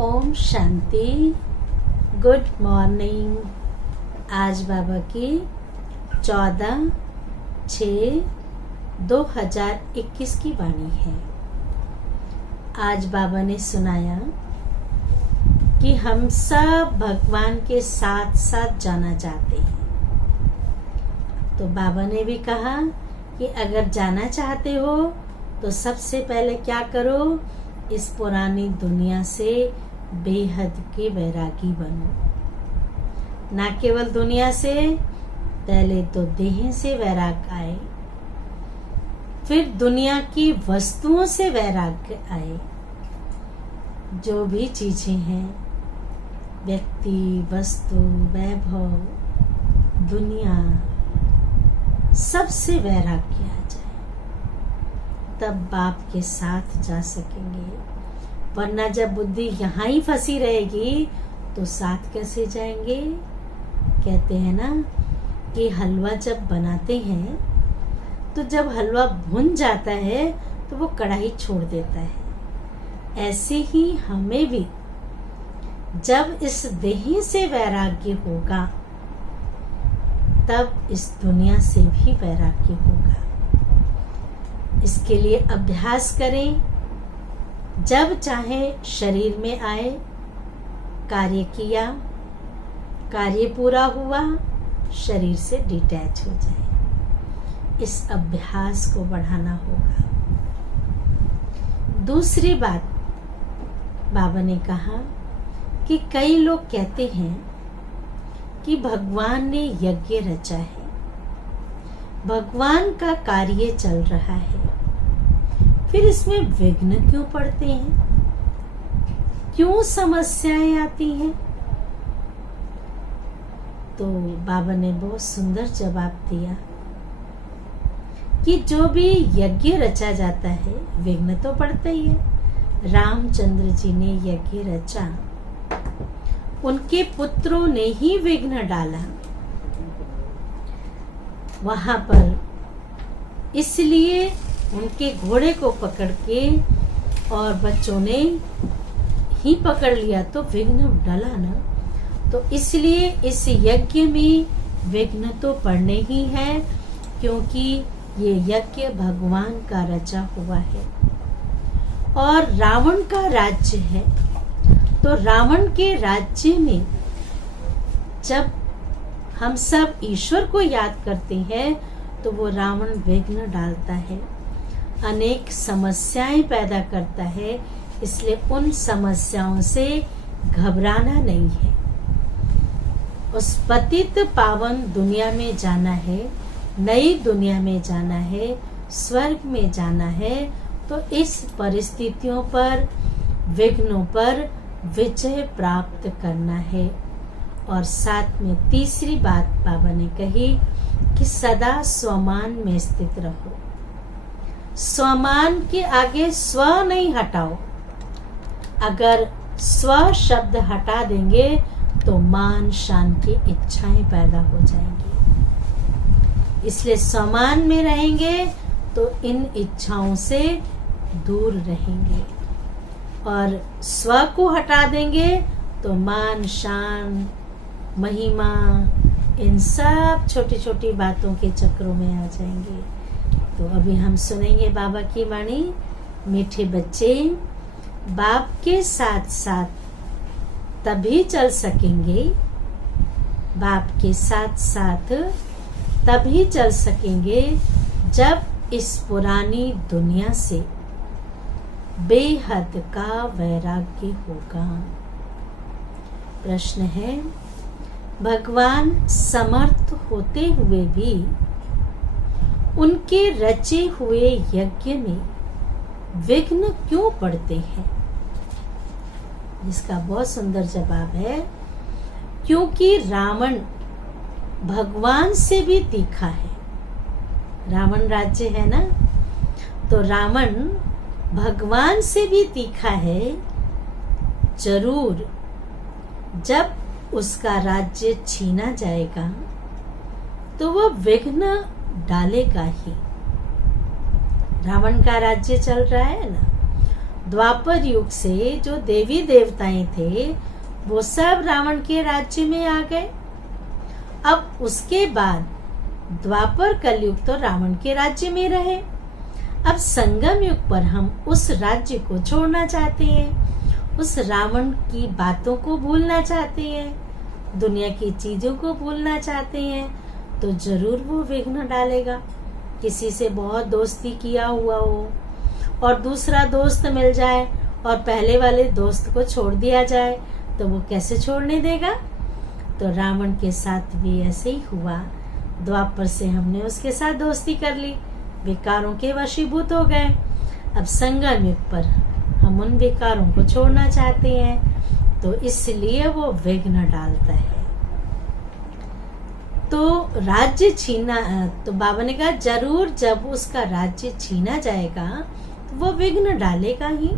Om Shanti. Good morning. आज बाबा की 14/6/2021 की वाणी है। आज बाबा ने सुनाया कि हम सब भगवान के साथ साथ जाना चाहते हैं। तो बाबा ने भी कहा कि अगर जाना चाहते हो तो सबसे पहले क्या करो, इस पुरानी दुनिया से बेहद के वैरागी बनो। ना केवल दुनिया से, पहले तो देह से वैराग आए, फिर दुनिया की वस्तुओं से वैराग्य आए। जो भी चीजें हैं, व्यक्ति, वस्तु, वैभव, दुनिया, सबसे वैराग्य आ जाए, तब बाप के साथ जा सकेंगे। वरना जब बुद्धि यहाँ ही फंसी रहेगी तो साथ कैसे जाएंगे। कहते हैं ना कि हलवा जब बनाते हैं तो जब हलवा भुन जाता है तो वो कढ़ाई छोड़ देता है। ऐसे ही हमें भी जब इस देह से वैराग्य होगा तब इस दुनिया से भी वैराग्य होगा। इसके लिए अभ्यास करें। जब चाहे शरीर में आए, कार्य किया, कार्य पूरा हुआ, शरीर से डिटैच हो जाए। इस अभ्यास को बढ़ाना होगा। दूसरी बात बाबा ने कहा कि कई लोग कहते हैं कि भगवान ने यज्ञ रचा है, भगवान का कार्य चल रहा है, फिर इसमें विघ्न क्यों पड़ते हैं, क्यों समस्याएं आती हैं। तो बाबा ने बहुत सुंदर जवाब दिया कि जो भी यज्ञ रचा जाता है विघ्न तो पड़ता ही है। रामचंद्र जी ने यज्ञ रचा, उनके पुत्रों ने ही विघ्न डाला वहां पर, इसलिए उनके घोड़े को पकड़ के और बच्चों ने ही पकड़ लिया तो विघ्न डला ना। तो इसलिए इस यज्ञ में विघ्न तो पड़ने ही है, क्योंकि ये यज्ञ भगवान का रचा हुआ है। और रावण का राज्य है, तो रावण के राज्य में जब हम सब ईश्वर को याद करते हैं तो वो रावण विघ्न डालता है, अनेक समस्याएं पैदा करता है। इसलिए उन समस्याओं से घबराना नहीं है। उस पतित पावन दुनिया में जाना है, नई दुनिया में जाना है, स्वर्ग में जाना है। तो इस परिस्थितियों पर, विघ्नों पर विजय प्राप्त करना है। और साथ में तीसरी बात बाबा ने कही कि सदा स्वमान में स्थित रहो। स्वमान के आगे स्व नहीं हटाओ। अगर स्व शब्द हटा देंगे तो मान शान की इच्छाएं पैदा हो जाएंगी। इसलिए स्वमान में रहेंगे तो इन इच्छाओं से दूर रहेंगे, और स्व को हटा देंगे तो मान शान, महिमा, इन सब छोटी छोटी बातों के चक्रों में आ जाएंगे। तो अभी हम सुनेंगे बाबा की वाणी। मीठे बच्चे, बाप के साथ साथ तभी चल सकेंगे, बाप के साथ साथ तभी चल सकेंगे जब इस पुरानी दुनिया से बेहद का वैराग्य होगा। प्रश्न है, भगवान समर्थ होते हुए भी उनके रचे हुए यज्ञ में विघ्न क्यों पड़ते हैं? इसका बहुत सुंदर जवाब है, क्योंकि रावण भगवान से भी तीखा है। रावण राज्य है ना, तो रावण भगवान से भी तीखा है। जरूर जब उसका राज्य छीना जाएगा तो वह विघ्न डालेगा ही। रावण का राज्य चल रहा है ना, द्वापर युग से जो देवी देवताएं थे वो सब रावण के राज्य में आ गए। अब उसके बाद द्वापर कलयुग तो रावण के राज्य में रहे। अब संगम युग पर हम उस राज्य को छोड़ना चाहते हैं, उस रावण की बातों को भूलना चाहते हैं, दुनिया की चीजों को भूलना चाहते हैं, तो जरूर वो विघ्न डालेगा। किसी से बहुत दोस्ती किया हुआ हो और दूसरा दोस्त मिल जाए और पहले वाले दोस्त को छोड़ दिया जाए तो वो कैसे छोड़ने देगा। तो रावण के साथ भी ऐसे ही हुआ। द्वापर से हमने उसके साथ दोस्ती कर ली, विकारों के वशीभूत हो गए। अब संगम युग पर हम उन विकारों को छोड़ना चाहते हैं, तो इसलिए वो विघ्न डालता है। तो राज्य छीना, तो बाबा ने कहा जरूर जब उसका राज्य छीना जाएगा तो वो विघ्न डालेगा ही।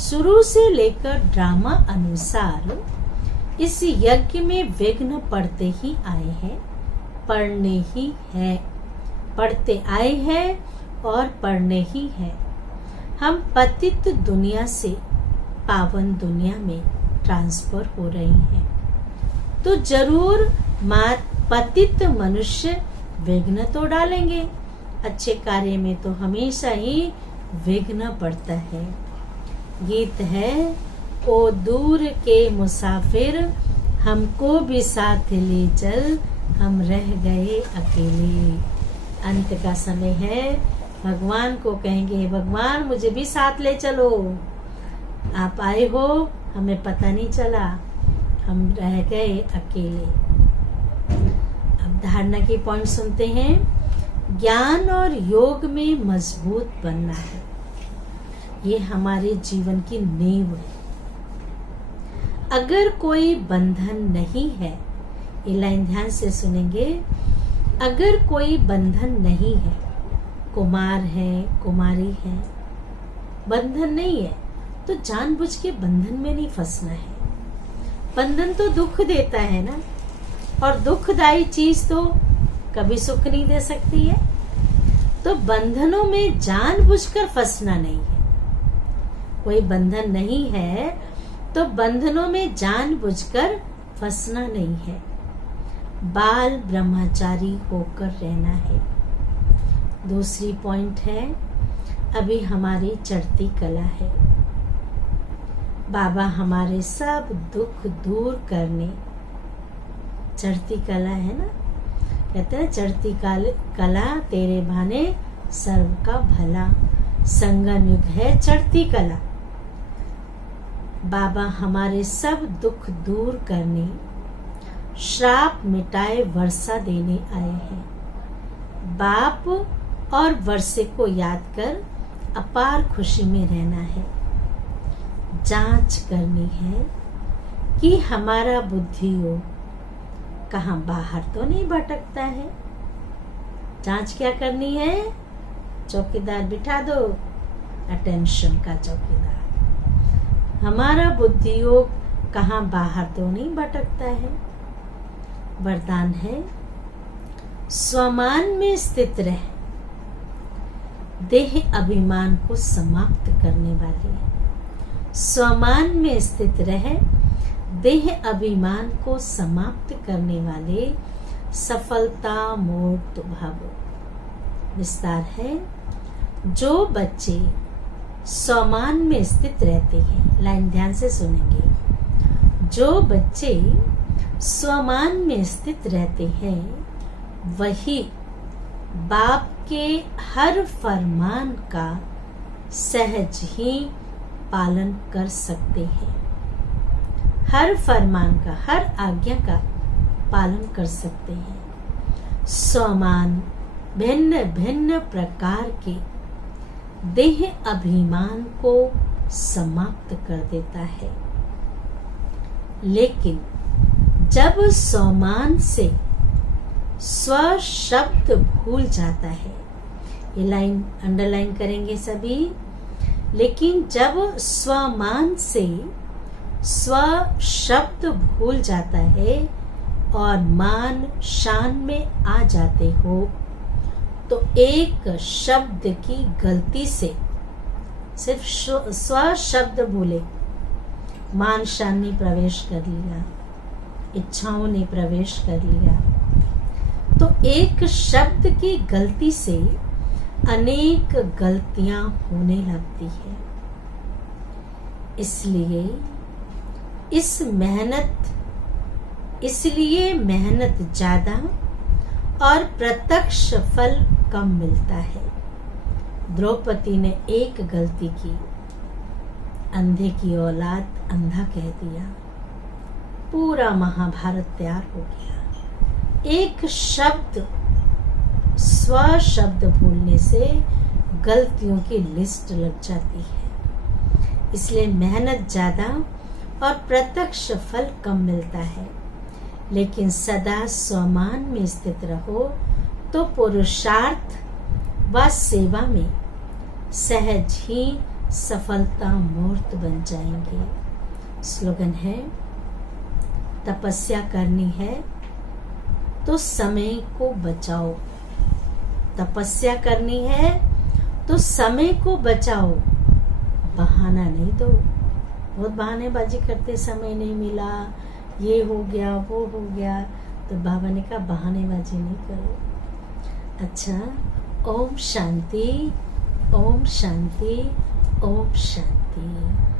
शुरू से लेकर ड्रामा अनुसार इस यज्ञ में विघ्न पड़ते ही आए हैं, पड़ने ही है, पढ़ते आए हैं और पढ़ने ही है। हम पतित दुनिया से पावन दुनिया में ट्रांसफर हो रहे हैं, तो जरूर पतित मनुष्य विघ्न तो डालेंगे। अच्छे कार्य में तो हमेशा ही विघ्न पड़ता है। गीत है, ओ दूर के मुसाफिर हमको भी साथ ले चल, हम रह गए अकेले। अंत का समय है, भगवान को कहेंगे भगवान मुझे भी साथ ले चलो, आप आए हो हमें पता नहीं चला, हम रह गए अकेले। अब धारणा की पॉइंट सुनते हैं। ज्ञान और योग में मजबूत बनना है, ये हमारे जीवन की नींव है। अगर कोई बंधन नहीं है, ये लाइन ध्यान से सुनेंगे, अगर कोई बंधन नहीं है, कुमार है कुमारी है, बंधन नहीं है, तो जानबूझ के बंधन में नहीं फंसना है। बंधन तो दुख देता है ना, और दुखदायी चीज तो कभी सुख नहीं दे सकती है। तो बंधनों में जानबूझकर फंसना नहीं है। कोई बंधन नहीं है तो बंधनों में जानबूझकर फंसना नहीं है। बाल ब्रह्मचारी होकर रहना है। दूसरी पॉइंट है, अभी हमारी चढ़ती कला है। बाबा हमारे सब दुख दूर करने, चढ़ती कला है ना, कहते हैं चढ़ती कला तेरे भाने सर्व का भला। संगम युग है चढ़ती कला। बाबा हमारे सब दुख दूर करने, श्राप मिटाए वर्षा देने आए हैं। बाप और वर्षे को याद कर अपार खुशी में रहना है। जांच करनी है कि हमारा बुद्धियोग कहाँ बाहर तो नहीं भटकता है। जांच क्या करनी है? चौकीदार बिठा दो, अटेंशन का चौकीदार। हमारा बुद्धियोग कहाँ बाहर तो नहीं भटकता है। वरदान है, स्वमान में स्थित रह, देह अभिमान को समाप्त करने वाले। स्वमान में स्थित रह, देह अभिमान को समाप्त करने वाले सफलता मूर्त भव। विस्तार है, जो बच्चे स्वमान में स्थित रहते हैं, लाइन ध्यान से सुनेंगे, जो बच्चे स्वमान में स्थित रहते हैं वही बाप के हर फरमान का सहज ही पालन कर सकते हैं। हर फरमान का, हर आज्ञा का पालन कर सकते हैं। स्वमान भिन्न भिन्न प्रकार के देह अभिमान को समाप्त कर देता है। लेकिन जब स्वमान से स्व शब्द भूल जाता है, ये लाइन अंडरलाइन करेंगे सभी, लेकिन जब स्वमान से स्व शब्द भूल जाता है और मान शान में आ जाते हो, तो एक शब्द की गलती से सिर्फ स्व शब्द बोले, मान शान ने प्रवेश कर लिया, इच्छाओं ने प्रवेश कर लिया, तो एक शब्द की गलती से अनेक गलतियां होने लगती है। इसलिए मेहनत ज्यादा और प्रत्यक्ष फल कम मिलता है। द्रौपदी ने एक गलती की, अंधे की औलाद अंधा कह दिया, पूरा महाभारत तैयार हो गया। एक शब्द, स्व शब्द बोलने से गलतियों की लिस्ट लग जाती है। इसलिए मेहनत ज्यादा और प्रत्यक्ष फल कम मिलता है। लेकिन सदा स्वमान में स्थित रहो तो पुरुषार्थ व सेवा में सहज ही सफलता मूर्त बन जाएंगे। स्लोगन है, तपस्या करनी है तो समय को बचाओ। तपस्या करनी है तो समय को बचाओ, बहाना नहीं दो। बहुत बहानेबाजी करते, समय नहीं मिला, ये हो गया, वो हो गया। तो बाबा ने कहा बहानेबाजी नहीं करो। अच्छा, ओम शांति, ओम शांति, ओम शांति।